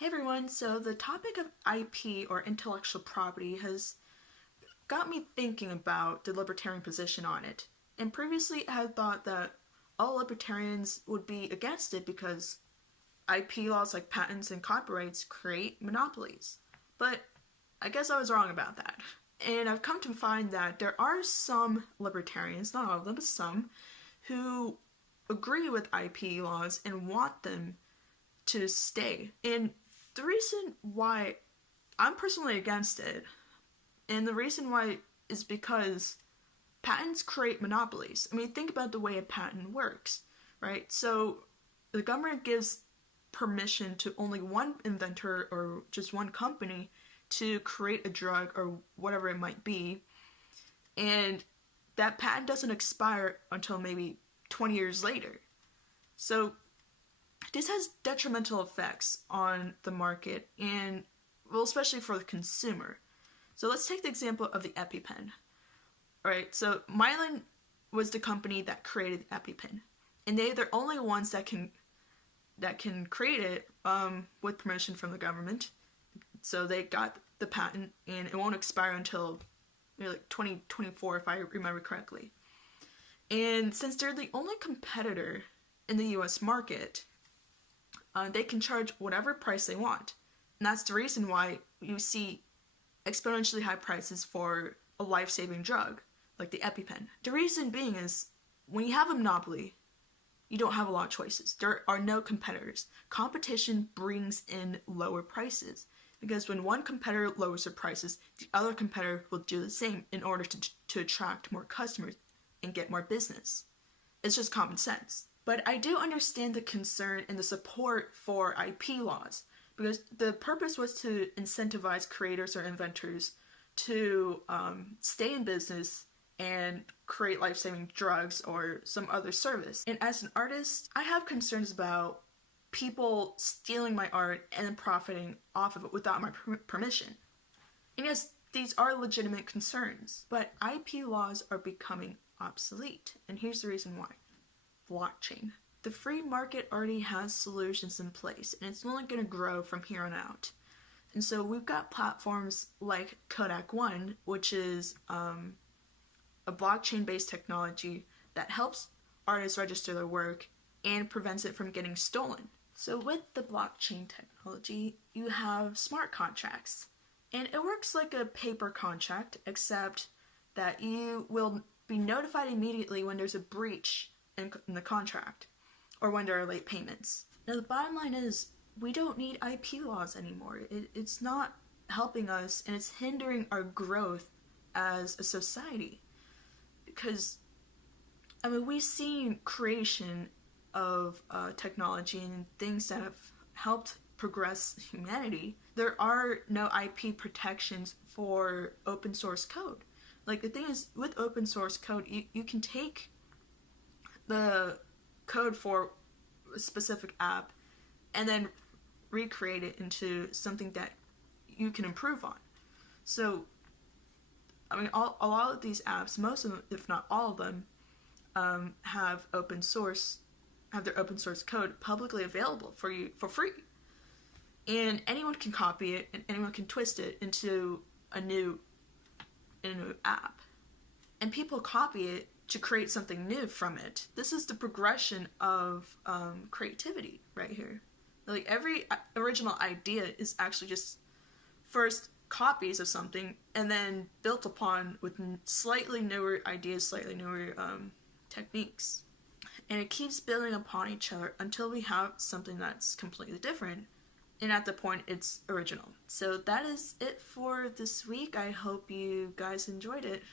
Hey everyone, so the topic of IP or intellectual property has got me thinking about the libertarian position on it. And previously I had thought that all libertarians would be against it because IP laws like patents and copyrights create monopolies. But I guess I was wrong about that. And I've come to find that there are some libertarians, not all of them, but some, who agree with IP laws and want them to stay. And the reason why I'm personally against it, and the reason why is because patents create monopolies. I mean, think about the way a patent works, right? So the government gives permission to only one inventor or just one company to create a drug or whatever it might be, and that patent doesn't expire until maybe 20 years later. So this has detrimental effects on the market and, well, especially for the consumer. So let's take the example of the EpiPen. Alright, so Mylan was the company that created the EpiPen. And they're the only ones that can create it with permission from the government. So they got the patent and it won't expire until like 2024 if I remember correctly. And since they're the only competitor in the US market, they can charge whatever price they want. And that's the reason why you see exponentially high prices for a life-saving drug, like the EpiPen. The reason being is, when you have a monopoly, you don't have a lot of choices. There are no competitors. Competition brings in lower prices, because when one competitor lowers their prices, the other competitor will do the same in order to attract more customers and get more business. It's just common sense. But I do understand the concern and the support for IP laws, because the purpose was to incentivize creators or inventors to stay in business and create life-saving drugs or some other service. And as an artist, I have concerns about people stealing my art and then profiting off of it without my permission. And yes, these are legitimate concerns, but IP laws are becoming obsolete. And here's the reason why. Blockchain. The free market already has solutions in place, and it's only going to grow from here on out. And so we've got platforms like Kodak One, which is a blockchain-based technology that helps artists register their work and prevents it from getting stolen. So with the blockchain technology, you have smart contracts, and it works like a paper contract, except that you will be notified immediately when there's a breach in the contract, or when there are late payments. Now the bottom line is, we don't need IP laws anymore. It's not helping us, and it's hindering our growth as a society. Because, I mean, we've seen creation of technology and things that have helped progress humanity. There are no IP protections for open source code. Like, the thing is, with open source code, you can take the code for a specific app and then recreate it into something that you can improve on. So, I mean, a lot of these apps, most of them, if not all of them, have their open source code publicly available for you for free. And anyone can copy it and anyone can twist it into a new app. And people copy it to create something new from it. This is the progression of creativity right here. Like, every original idea is actually just first copies of something and then built upon with slightly newer ideas, slightly newer techniques. And it keeps building upon each other until we have something that's completely different. And at the point, it's original. So that is it for this week. I hope you guys enjoyed it.